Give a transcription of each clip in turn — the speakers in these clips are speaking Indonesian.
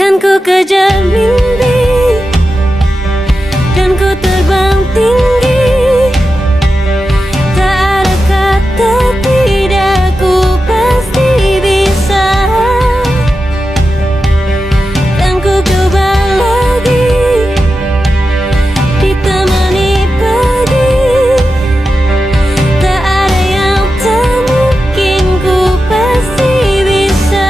Kan ku kejar mimpi dan ku terbang tinggi, tak ada kata tidak, ku pasti bisa. Kan ku coba lagi ditemani pagi, tak ada yang tak mungkin, ku pasti bisa.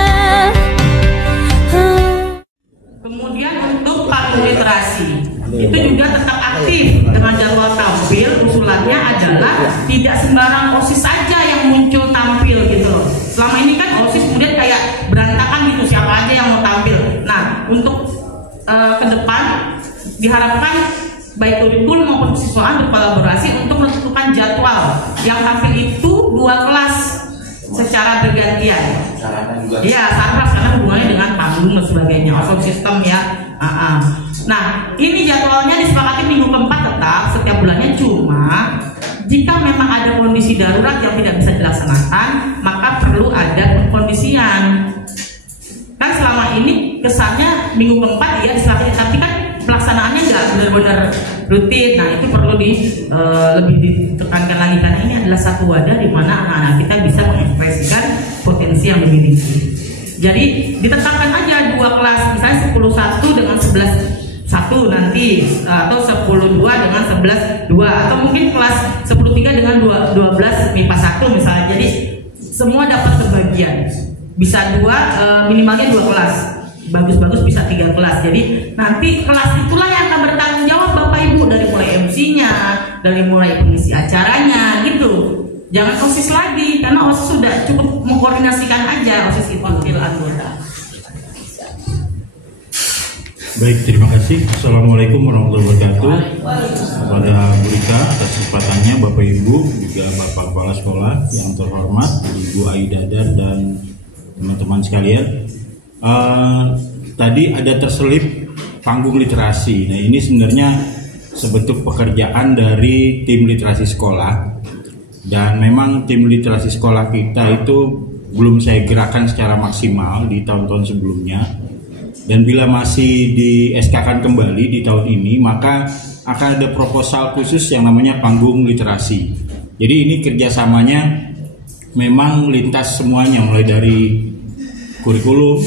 Kemudian untuk panggung literasi itu juga tetap aktif dengan jadwal tampil. Usulannya adalah tidak sembarang OSIS saja yang muncul tampil gitu loh. Selama ini kan OSIS kemudian kayak berantakan gitu, siapa aja yang mau tampil. Nah, untuk ke depan diharapkan baik kurikulum maupun siswaan berkolaborasi untuk menentukan jadwal yang tampil itu 2 kelas secara bergantian. Iya, saraf karena hubungannya dengan panggung dan sebagainya, sound system ya. Nah, ini jadwalnya disepakati minggu keempat tetap setiap bulannya. Cuma jika memang ada kondisi darurat yang tidak bisa dilaksanakan, maka perlu ada pengkondisian. Kan selama ini kesannya minggu keempat ya disepakati, tapi kan pelaksanaannya nggak benar-benar rutin. Nah, itu perlu lebih ditekankan lagi karena ini adalah satu wadah di mana anak-anak kita bisa mengekspresikan potensi yang dimiliki. Jadi ditetapkan aja 2 kelas, misalnya 10-1 dengan 11-1 nanti, atau 10-2 dengan 11-2, atau mungkin kelas 10-3 dengan 12 MIPA 1 misalnya. Jadi semua dapat sebagian, bisa minimalnya 2 kelas. Bagus-bagus bisa 3 kelas. Jadi nanti kelas itulah yang akan bertanggung jawab Bapak Ibu, dari mulai MC-nya, dari mulai pengisi acaranya gitu. Jangan OSIS lagi, karena OSIS sudah cukup mengkoordinasikan aja OSIS itu wakil anggota. Baik, terima kasih. Assalamualaikum warahmatullahi wabarakatuh. Kepada Bu Rika atas kesempatannya, Bapak Ibu, juga Bapak Kepala Sekolah yang terhormat, Ibu Aida dan teman-teman sekalian. Tadi ada terselip panggung literasi. Nah, ini sebenarnya sebentuk pekerjaan dari tim literasi sekolah, dan memang tim literasi sekolah kita itu belum saya gerakkan secara maksimal di tahun-tahun sebelumnya, dan bila masih di SK-kan kembali di tahun ini, maka akan ada proposal khusus yang namanya panggung literasi. Jadi ini kerjasamanya memang lintas semuanya, mulai dari kurikulum,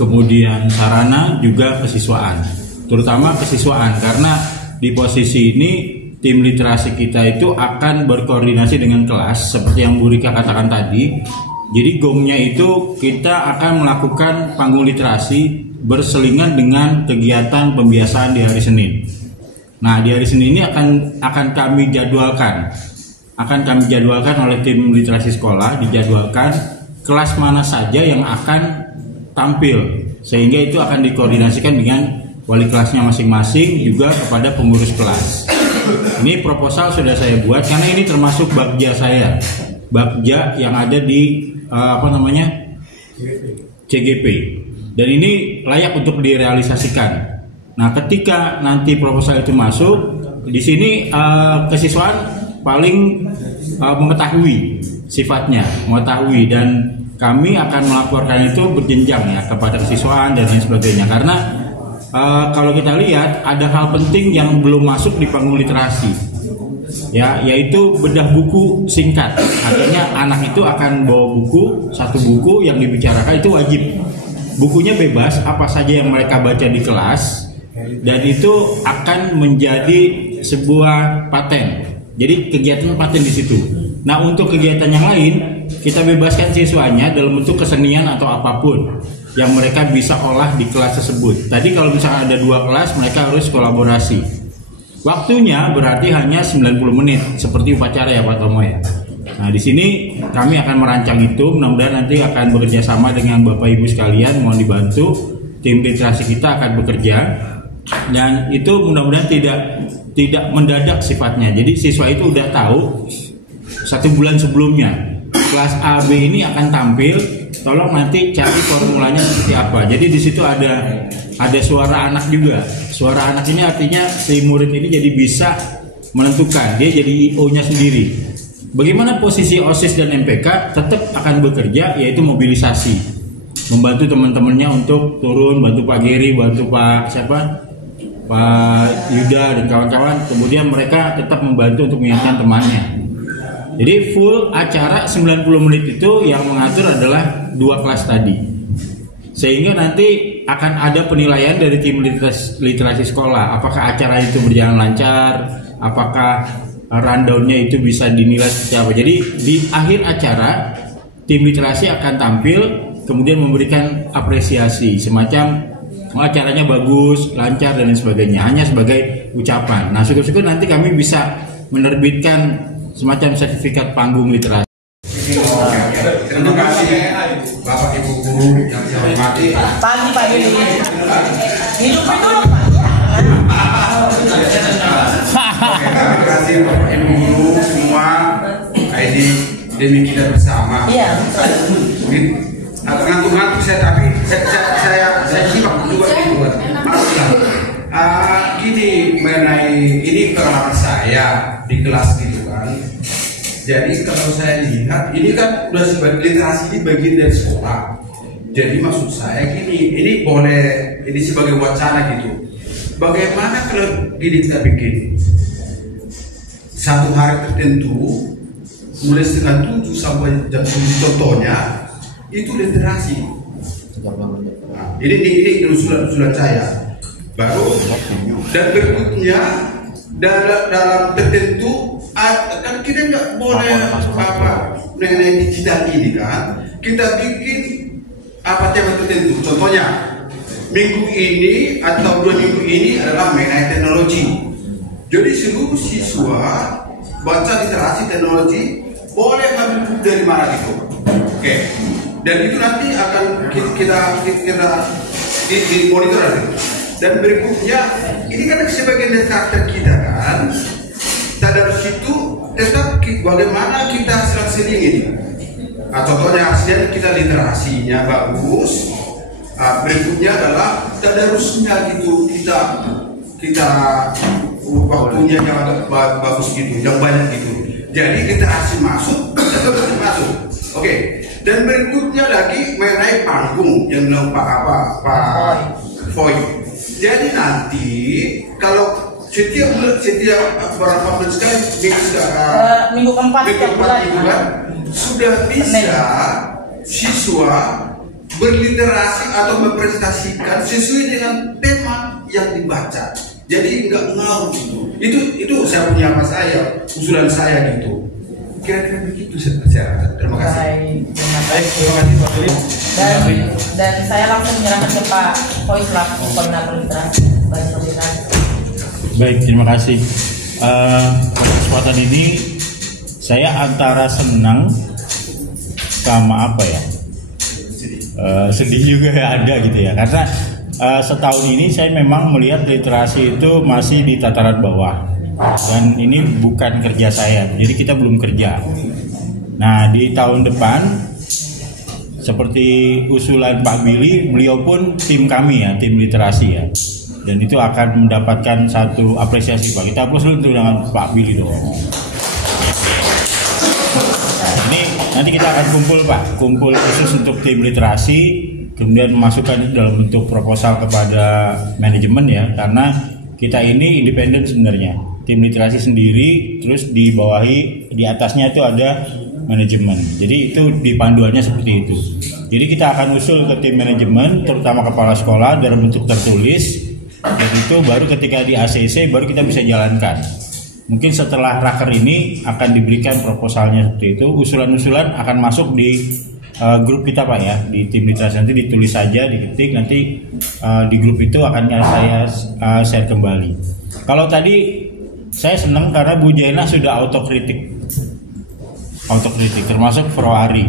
kemudian sarana, juga kesiswaan, terutama kesiswaan, karena di posisi ini tim literasi kita itu akan berkoordinasi dengan kelas seperti yang Bu Rika katakan tadi. Jadi gongnya itu kita akan melakukan panggung literasi berselingan dengan kegiatan pembiasaan di hari Senin. Nah, di hari Senin ini akan kami jadwalkan oleh tim literasi sekolah, dijadwalkan kelas mana saja yang akan tampil, sehingga itu akan dikoordinasikan dengan wali kelasnya masing-masing, juga kepada pengurus kelas. Ini proposal sudah saya buat karena ini termasuk bakja saya, bakja yang ada di CGP, dan ini layak untuk direalisasikan. Nah, ketika nanti proposal itu masuk, di sini kesiswaan paling mengetahui sifatnya, dan kami akan melaporkan itu berjenjang ya kepada kesiswaan dan lain sebagainya. Karena kalau kita lihat ada hal penting yang belum masuk di panggung literasi, ya, yaitu bedah buku singkat. Artinya anak itu akan bawa satu buku yang dibicarakan itu wajib. Bukunya bebas, apa saja yang mereka baca di kelas, dan itu akan menjadi sebuah paten. Jadi kegiatan paten di situ. Nah, untuk kegiatan yang lain kita bebaskan siswanya dalam bentuk kesenian atau apapun yang mereka bisa olah di kelas tersebut. Tadi kalau misalnya ada 2 kelas, mereka harus kolaborasi. Waktunya berarti hanya 90 menit seperti upacara ya Pak Tomo ya. Nah, di sini kami akan merancang itu, mudah-mudahan nanti akan bekerja sama dengan Bapak Ibu sekalian, mohon dibantu. Tim literasi kita akan bekerja, dan itu mudah-mudahan tidak mendadak sifatnya. Jadi siswa itu udah tahu 1 bulan sebelumnya kelas A B ini akan tampil, tolong nanti cari formulanya seperti apa. Jadi di situ ada suara anak juga. Suara anak ini artinya si murid ini jadi bisa menentukan, dia jadi IO-nya sendiri. Bagaimana posisi OSIS dan MPK tetap akan bekerja, yaitu mobilisasi. membantu teman-temannya untuk turun, bantu Pak Geri, bantu Pak Yuda dan kawan-kawan. Kemudian mereka tetap membantu untuk mengingatkan temannya. Jadi full acara 90 menit itu yang mengatur adalah 2 kelas tadi. Sehingga nanti akan ada penilaian dari tim literasi sekolah. Apakah acara itu berjalan lancar? Apakah rundown-nya itu bisa dinilai seperti apa? Jadi di akhir acara tim literasi akan tampil, kemudian memberikan apresiasi semacam acaranya bagus, lancar dan lain sebagainya. Hanya sebagai ucapan. Nah, syukur-syukur nanti kami bisa menerbitkan semacam sertifikat panggung literasi. Terima kasih Bapak Ibu guru yang saya hormati. Pagi Pak Giri. Hidupin dulu Pak. Terima kasih Bapak Ibu guru semua. Ini demi kita bersama. Iya. Ngantuk-ngantuk saya, tapi saya simak juga gitu. Gini mengenai ini pengalaman saya di kelas gitu kan. Jadi kalau saya lihat ini kan udah sebagai literasi ini bagian dari sekolah. Jadi maksud saya gini, ini boleh ini sebagai wacana gitu. Bagaimana kalau ini kita bikin satu hari tertentu mulai setengah 7 sampai jam 7 contohnya itu literasi. Nah, ini usulan saya. Baru dan berikutnya dalam tertentu kan kita nggak boleh apa mengenai digital ini kan, kita bikin apa tema tertentu. Contohnya minggu ini atau 2 minggu ini adalah mengenai teknologi. Jadi seluruh siswa baca literasi teknologi boleh ambil buku dari mana gitu. Oke. Dan itu nanti akan kita di monitor nanti. Dan berikutnya ini kan sebagai karakter kita kan. Tadarus itu tetap bagaimana kita selang-seling ini. Contohnya hasilnya kita literasinya bagus. Berikutnya adalah tadarusnya gitu kita waktunya yang agak bagus gitu, yang banyak gitu. Jadi literasi masuk, tetap masuk. Oke. Dan berikutnya lagi mengenai panggung yang bilang Pak Foy. Jadi nanti kalau setiap berapa bulan sekali minggu keempat bulan sudah bisa siswa berliterasi atau mempresentasikan sesuai dengan tema yang dibaca. Jadi nggak ngaruh gitu. Itu saya punya usulan saya gitu. Kira-kira begitu saya rasa. Terima kasih. Terima kasih Pak Giri. Dan saya langsung menyerahkan ke Pak Foy selaku koordinator literasi. Baik, terima kasih. Pada kesempatan ini saya antara senang sama apa ya, sedih juga ada gitu ya, karena setahun ini saya memang melihat literasi itu masih di tataran bawah. Dan ini bukan kerja saya, jadi kita belum kerja. Nah, di tahun depan seperti usulan Pak Billy, beliau pun tim kami ya, tim literasi ya. Dan itu akan mendapatkan satu apresiasi Pak. Kita plus dulu dengan Pak Billy dong. Ini nanti kita akan kumpul Pak, kumpul khusus untuk tim literasi, kemudian memasukkan itu dalam bentuk proposal kepada manajemen ya, karena kita ini independen sebenarnya. Tim literasi sendiri, terus dibawahi di atasnya itu ada manajemen. Jadi itu di panduannya seperti itu. Jadi kita akan usul ke tim manajemen, terutama kepala sekolah dalam bentuk tertulis. Dan itu baru ketika di ACC baru kita bisa jalankan. Mungkin setelah raker ini akan diberikan proposalnya seperti itu. Usulan-usulan akan masuk di grup kita Pak ya, di tim literasi. Nanti ditulis saja, diketik, nanti di grup itu akan saya share kembali. Kalau tadi saya senang karena Bu Jaina sudah autokritik, termasuk Froari.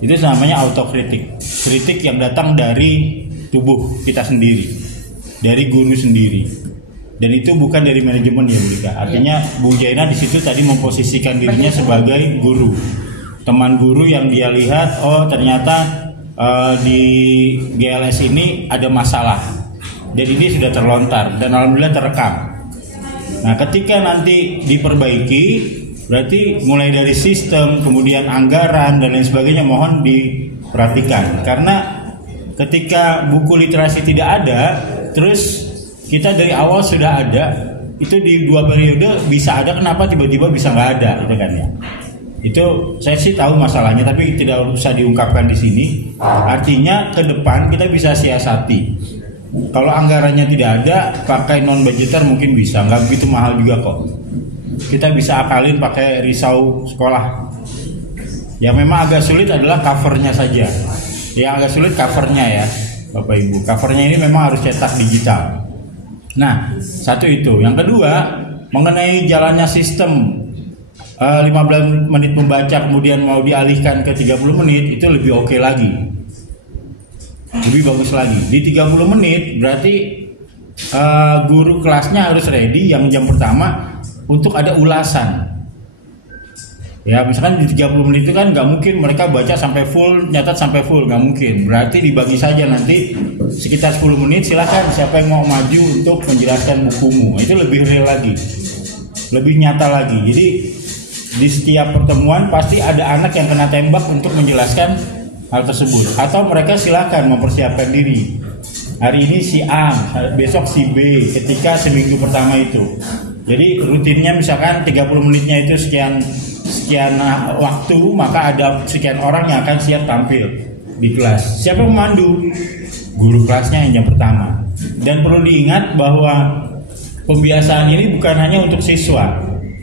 Itu namanya autokritik, kritik yang datang dari tubuh kita sendiri, dari guru sendiri, dan itu bukan dari manajemen ya Bu Dika. Artinya Bu Jaina di situ tadi memposisikan dirinya sebagai guru, teman guru yang dia lihat, oh ternyata di GLS ini ada masalah, dan ini sudah terlontar dan alhamdulillah terekam. Nah, ketika nanti diperbaiki, berarti mulai dari sistem, kemudian anggaran dan lain sebagainya mohon diperhatikan. Karena ketika buku literasi tidak ada, terus kita dari awal sudah ada, itu di 2 periode bisa ada, kenapa tiba-tiba bisa nggak ada, gitu kan ya? Itu saya sih tahu masalahnya, tapi tidak usah diungkapkan di sini. Artinya ke depan kita bisa siasati. Kalau anggarannya tidak ada, pakai non budgeter mungkin bisa, nggak begitu mahal juga kok. Kita bisa akalin pakai risau sekolah. Yang memang agak sulit adalah covernya saja. Yang agak sulit covernya ya, Bapak Ibu. Covernya ini memang harus cetak digital. Nah, satu itu. Yang kedua, mengenai jalannya sistem 15 menit membaca kemudian mau dialihkan ke 30 menit, itu lebih oke lagi. Lebih bagus lagi. Di 30 menit berarti guru kelasnya harus ready yang jam pertama untuk ada ulasan. Ya, misalkan di 30 menit itu kan nggak mungkin mereka baca sampai full, nyatat sampai full, nggak mungkin. Berarti dibagi saja nanti sekitar 10 menit, silahkan siapa yang mau maju untuk menjelaskan bukumu. Itu lebih real lagi, lebih nyata lagi. Jadi di setiap pertemuan pasti ada anak yang kena tembak untuk menjelaskan hal tersebut. Atau mereka silahkan mempersiapkan diri. Hari ini si A, besok si B, ketika seminggu pertama itu. Jadi rutinnya misalkan 30 menitnya itu sekian waktu, maka ada sekian orang yang akan siap tampil di kelas. Siapa yang memandu? Guru kelasnya yang jam pertama. Dan perlu diingat bahwa pembiasaan ini bukan hanya untuk siswa.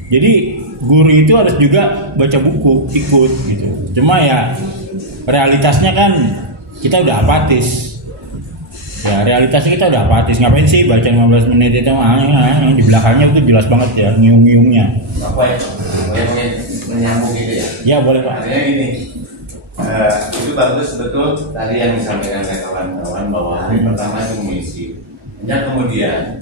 Jadi guru itu harus juga baca buku, ikut gitu. Cuma ya realitasnya kan kita udah apatis. Ya realitasnya kita udah apatis. Ngapain sih baca 15 menit itu? Di belakangnya itu jelas banget ya ngiung-ngiungnya. Apa ya? Menyambung gitu ya? Ya boleh Pak. Artinya ini itu bagus betul tadi yang disampaikan oleh kawan-kawan bahwa hari pertama itu mengisi. Dan kemudian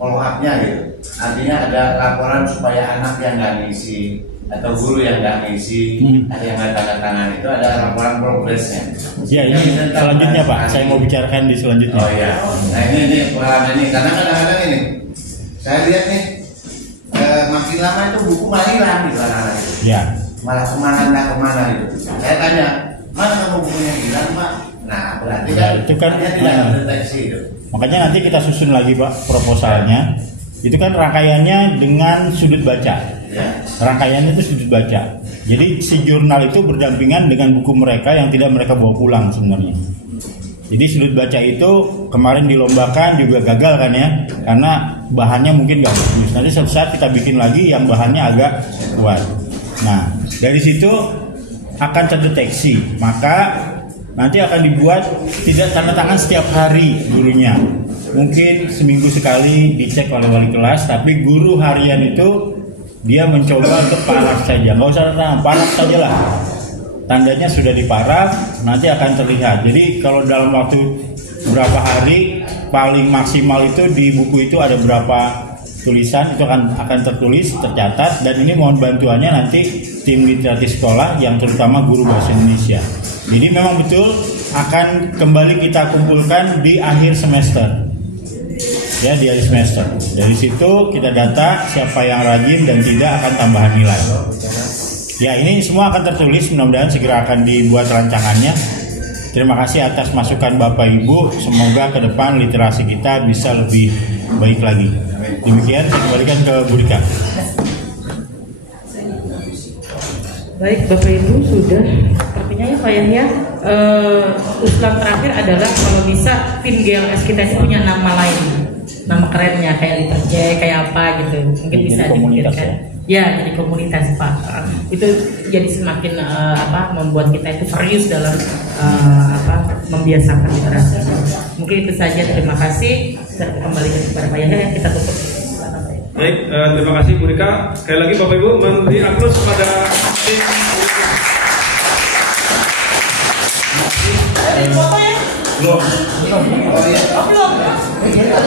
follow up-nya gitu. Artinya ada laporan supaya anak yang nggak ngisi atau guru yang nggak ngisi, ada yang nggak tanda tangan, itu ada laporan progresnya. Ya ini selanjutnya Pak, saya mau bicarakan di selanjutnya. Oh iya. Nah ini pengalaman ini karena kadang-kadang ini saya lihat nih makin lama itu buku malah hilang di mana itu. Ya. Malah kemana gitu. Saya tanya, mana kamu bukunya hilang Pak? Nah berarti kan itu kan tidak terdeteksi itu. Makanya nanti kita susun lagi Pak proposalnya. Itu kan rangkaiannya dengan sudut baca. Ya. Rangkaiannya itu sudut baca. Jadi si jurnal itu berdampingan dengan buku mereka yang tidak mereka bawa pulang sebenarnya. Jadi sudut baca itu kemarin dilombakan juga gagal kan ya, karena bahannya mungkin nggak bagus. Nanti suatu saat kita bikin lagi yang bahannya agak kuat. Nah dari situ akan terdeteksi, maka nanti akan dibuat tidak tanda tangan setiap hari gurunya. Mungkin seminggu sekali dicek oleh wali kelas, tapi guru harian itu dia mencoba untuk paraf saja, nggak usah tangan, paraf saja lah. Tandanya sudah diparaf, nanti akan terlihat. Jadi kalau dalam waktu berapa hari paling maksimal itu di buku itu ada berapa tulisan itu akan tertulis, tercatat, dan ini mohon bantuannya nanti tim literasi sekolah yang terutama guru bahasa Indonesia. Jadi memang betul akan kembali kita kumpulkan di akhir semester. Ya di akhir semester. Dari situ kita data siapa yang rajin dan tidak akan tambahan nilai. Ya ini semua akan tertulis, mudah-mudahan segera akan dibuat rancangannya. Terima kasih atas masukan Bapak Ibu. Semoga ke depan literasi kita bisa lebih baik lagi. Demikian saya kembalikan ke Bu Rika. Baik Bapak Ibu sudah. Sepertinya ya Pak Yahya, usulan terakhir adalah kalau bisa tim GLS kita itu punya nama lain. Nama kerennya kayak Liter J, kayak apa gitu. Mungkin bisa dimikirkan. Ya, jadi komunitas Pak. Itu jadi semakin membuat kita itu serius dalam membiasakan literasi. Mungkin itu saja. Terima kasih. Saya kembalikan kepada Pak Yahya, kita tutup. Baik, terima kasih Bu Rika. Sekali lagi Bapak Ibu memberi aplaus kepada tim.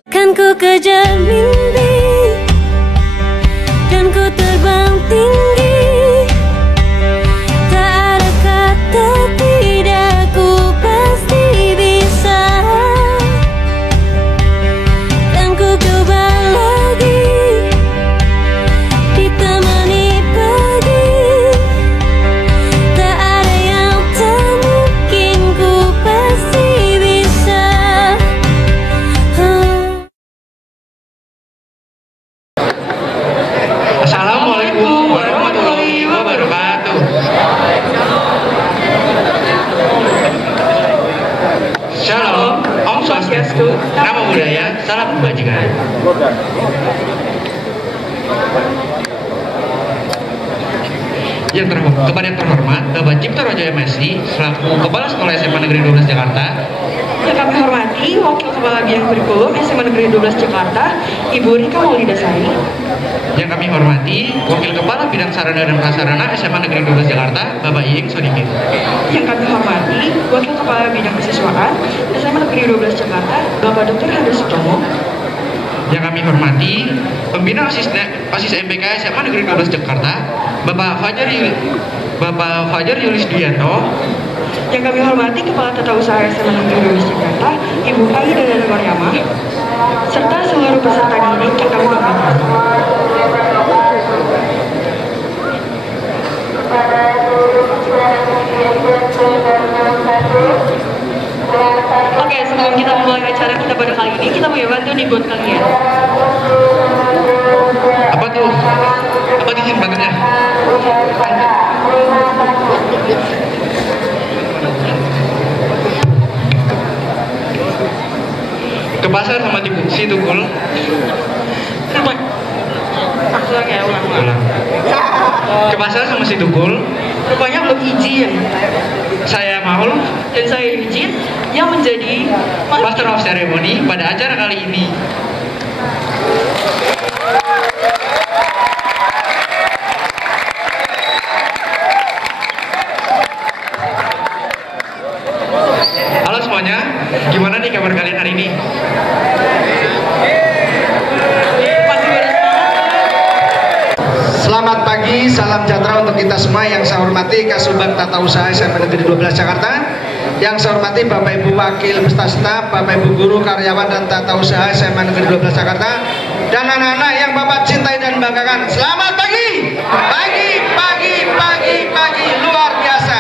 Kan ku kejar mimpi dan ku terbang tinggi, tak ada kata tidak, ku pasti bisa. Dan ku coba lagi ditemani pagi, tak ada yang tak mungkin, ku pasti bisa. Kepada yang terhormat Bapak Cipta Rojo MSI selaku Kepala Sekolah SMA Negeri 12 Jakarta, yang kami hormati Wakil Kepala Bidang Kurikulum SMA Negeri 12 Jakarta Ibu Rika Maulidasari, yang kami hormati Wakil Kepala Bidang Sarana dan Prasarana SMA Negeri 12 Jakarta Bapak Iing Sodikin, yang kami hormati Wakil Kepala Bidang Kesiswaan SMA Negeri 12 Jakarta Bapak Dr. Hadi Sutomo, yang kami hormati Pembina OSIS MPK SMA Negeri 12 Jakarta Bapak Fajar Yulis Dianto, yang kami hormati Kepala Tata Usaha SMA Negeri 12 Jakarta Ibu Aida dan Maryamah, serta seluruh peserta didik yang kami banggakan. Oke, sebelum kita mulai acara kita pada kali ini, kita mau bantu nih buat kalian. Apa tuh? Apa di sini bantunya? Ke pasar sama si Tukul. Ulang. Ke pasar sama si Tukul. Rupanya belum izin. Saya Maul Dan saya Yujin yang menjadi Master of Ceremony pada acara kali ini. Halo semuanya, gimana nih kabar kalian hari ini? Selamat pagi, salam sejahtera untuk kita semua. Yang saya hormati Kasubag Tata Usaha SMA Negeri 12 Jakarta. Yang saya hormati Bapak Ibu Wakil Peserta Staf, Bapak Ibu Guru, Karyawan dan Tata Usaha SMA Negeri 12 Jakarta, dan anak-anak yang Bapak cintai dan banggakan. Selamat pagi, pagi, luar biasa.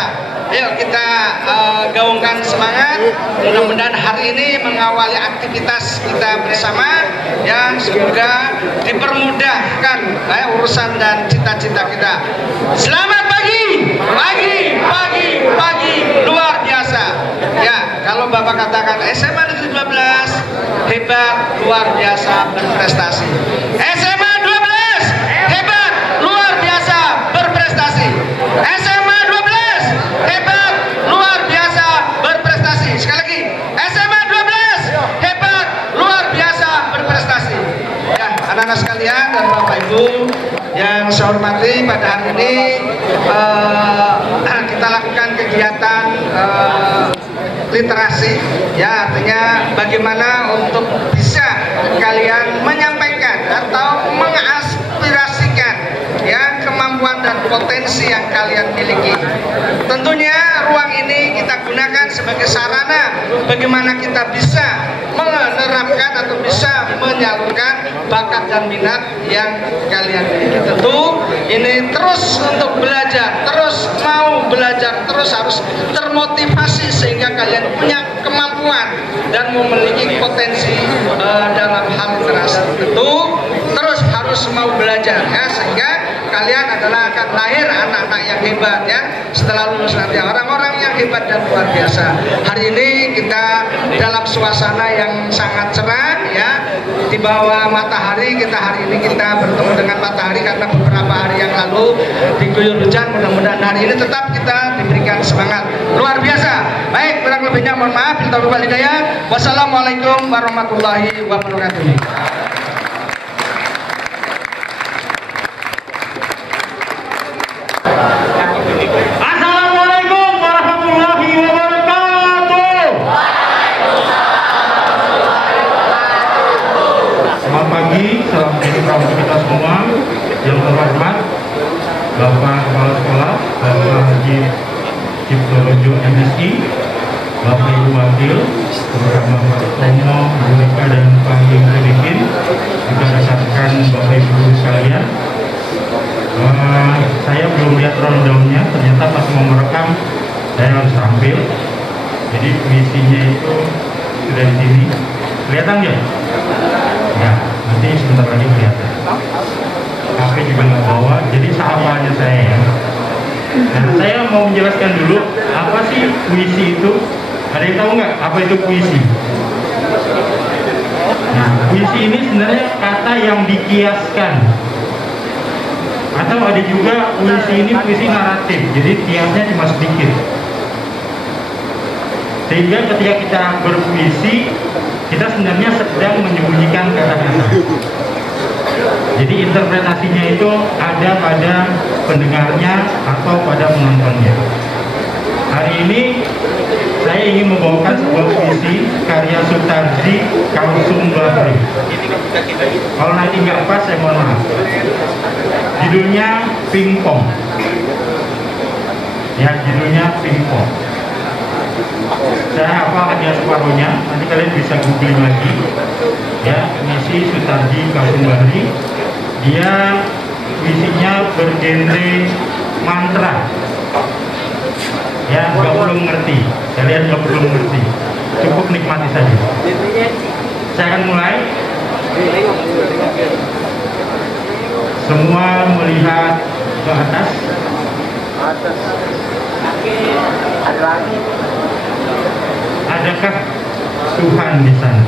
Ayo kita gaungkan semangat. Mudah-mudahan hari ini mengawali aktivitas kita bersama, ya, semoga dipermudahkan urusan dan cita-cita kita. Selamat pagi, luar biasa. Ya, kalau Bapak katakan SMA Negeri 12 hebat, luar biasa berprestasi. SMA 12 hebat, luar biasa berprestasi. SMA 12 hebat, luar biasa berprestasi. Sekali lagi, SMA 12 hebat, luar biasa berprestasi. Ya, anak-anak sekalian dan Bapak Ibu yang saya hormati, pada hari ini kita lakukan kegiatan literasi, ya, artinya bagaimana untuk bisa kalian menyampaikan atau mengaspirasikan, ya, kemampuan dan potensi yang kalian miliki. Tentunya ruang ini kita gunakan sebagai sarana bagaimana kita bisa menerapkan atau bisa menyalurkan bakat dan minat yang kalian miliki. Tentu ini terus untuk belajar, terus mau belajar, terus harus termotivasi sehingga kalian punya kemampuan dan memiliki potensi dalam hal literasi. Tentu terus harus mau belajar, ya, sehingga kalian adalah akan lahir anak-anak yang hebat, ya, setelah lulus nanti orang-orang yang hebat dan luar biasa. Hari ini kita dalam suasana yang sangat cerah, ya, di bawah matahari. Hari ini kita bertemu dengan matahari karena beberapa hari yang lalu diguyur hujan. Mudah-mudahan hari ini tetap kita diberikan semangat luar biasa. Baik, kurang lebihnya mohon maaf. Wassalamualaikum warahmatullahi wabarakatuh. Assalamualaikum warahmatullahi wabarakatuh. Selamat pagi, salam sejahtera untuk kita semua. Yang terhormat Bapak Kepala Sekolah, Bapak Haji Cipta Rojo MSI, Bapak Ibu Wakil, bersama Pak Tomo, Bu Rika dan Pak Iing Sodikin, juga rekan Bapak Ibu sekalian. Saya belum lihat rundown-nya, ternyata pas mau merekam saya harus tampil. Jadi visinya itu sudah di sini. Kelihatan ya? Ya, nanti sebentar lagi kelihatan. HP juga nggak bawa, jadi sahabatnya saya ya. Nah, saya mau menjelaskan dulu apa sih puisi itu. Ada yang tahu nggak apa itu puisi? Nah, puisi ini sebenarnya kata yang dikiaskan, atau ada juga puisi ini puisi naratif, jadi kiasnya cuma sedikit. Sehingga ketika kita berpuisi, kita sebenarnya sedang menyembunyikan kata-kata. Jadi interpretasinya itu ada pada pendengarnya atau pada penontonnya. Hari ini saya ingin membawakan sebuah puisi karya Sutarji Kalsum Bahri. Kalau nanti nggak pas saya mohon maaf. Judulnya Pingpong. Ya, judulnya Pingpong. Saya hafal hanya separuhnya, nanti kalian bisa googling lagi. Ya, puisi Sutarji Kalsum Bahri. Dia puisinya bergenre mantra. Ya, nggak perlu mengerti. Kalian nggak perlu mengerti. Cukup nikmati saja. Saya akan mulai. Semua melihat ke atas. Adakah Tuhan di sana?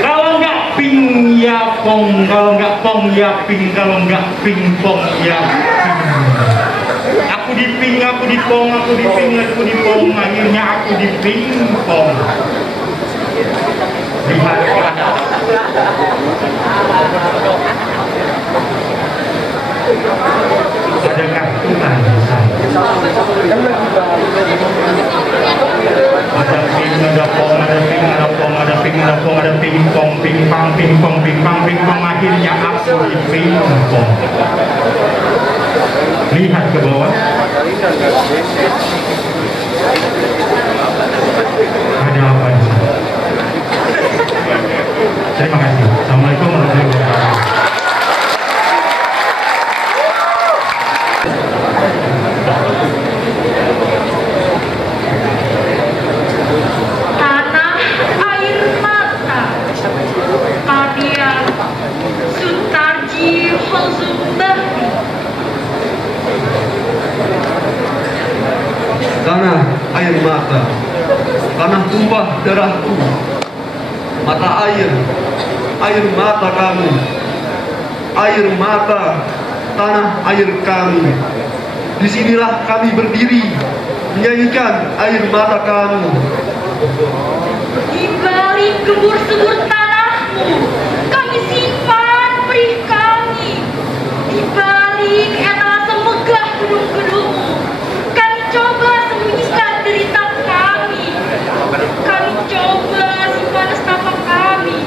Kalau nggak ping ya pong, kalau nggak pong ya ping, kalau nggak ping pong ya ping. Aku diping, aku dipong, aku diping, aku dipong, akhirnya aku diping pong. Lihat ke atas. Adakah Tuhan di sana? Ada ping, ada pong, ada ping, ada pong, ada ping, ada pong, ada ping pong, ping pang, ping pong, ping pang, ping pong, akhirnya aku diping pong. Lihat ke bawah. Ada apa di sana? Terima kasih. Assalamualaikum warahmatullahi wabarakatuh. Tanah air mata karya Sutarji Kalsum Bahri. Tanah air mata, tanah tumpah darahku, mata air, air mata kamu, air mata, tanah air kami. Disinilah kami berdiri, menyanyikan air mata kamu. Di balik gebur-gebur tanahmu, kami simpan perih kami. Di balik etalase megah gedung-gedungmu, kami coba sembunyikan derita kami. Kami coba simpan nestapa kami.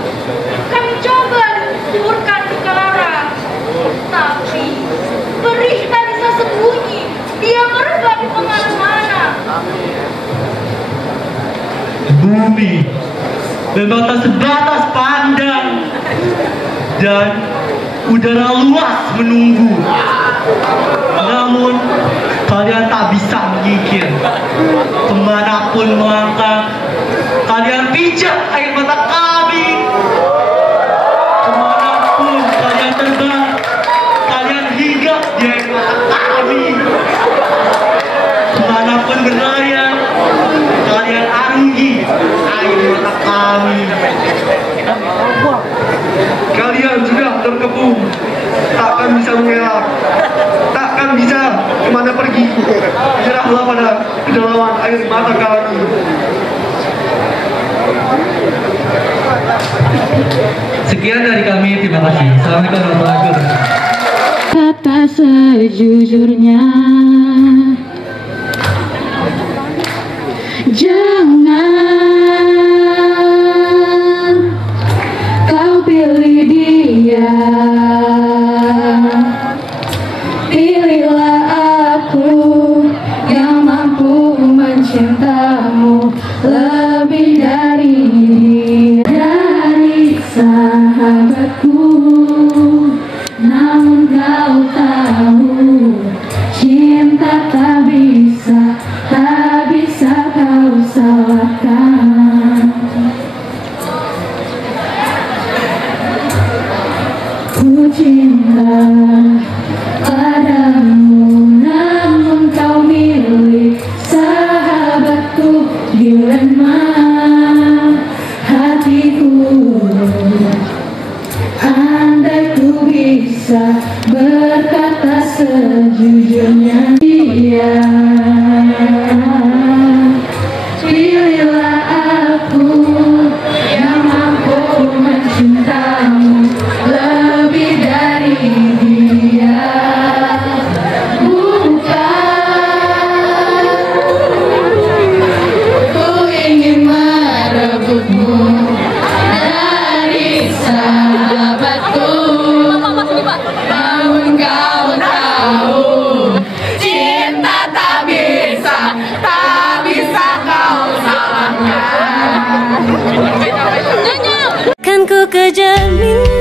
Kami coba lumpurkan negara. Tapi perih tak bisa sembunyi, dia merebak kemana-mana. Bumi memang tak sebatas pandang dan udara luas menunggu. Namun kalian tak bisa menyingkir. Kemanapun melangkah, kalian pijak air mata kami. Kemanapun kalian terbang, kalian hinggap di air mata kami. Kemanapun berlayar, kalian arungi air mata kami. Kalian sudah terkepung, takkan bisa mengelak, takkan bisa kemana pergi. Menyerahlah pada kedalaman air mata kami. Sekian dari kami, terima kasih. Assalamualaikum warahmatullahi wabarakatuh. Kata sejujurnya, jangan kau pilih dia, pilihlah aku yang mampu mencintamu lebih dari sahabatku. Namun kau tahu, cinta tak bisa kau salahkan. Ku cinta padamu, namun kau milik sahabatku dilema. Kan ku kejar mimpi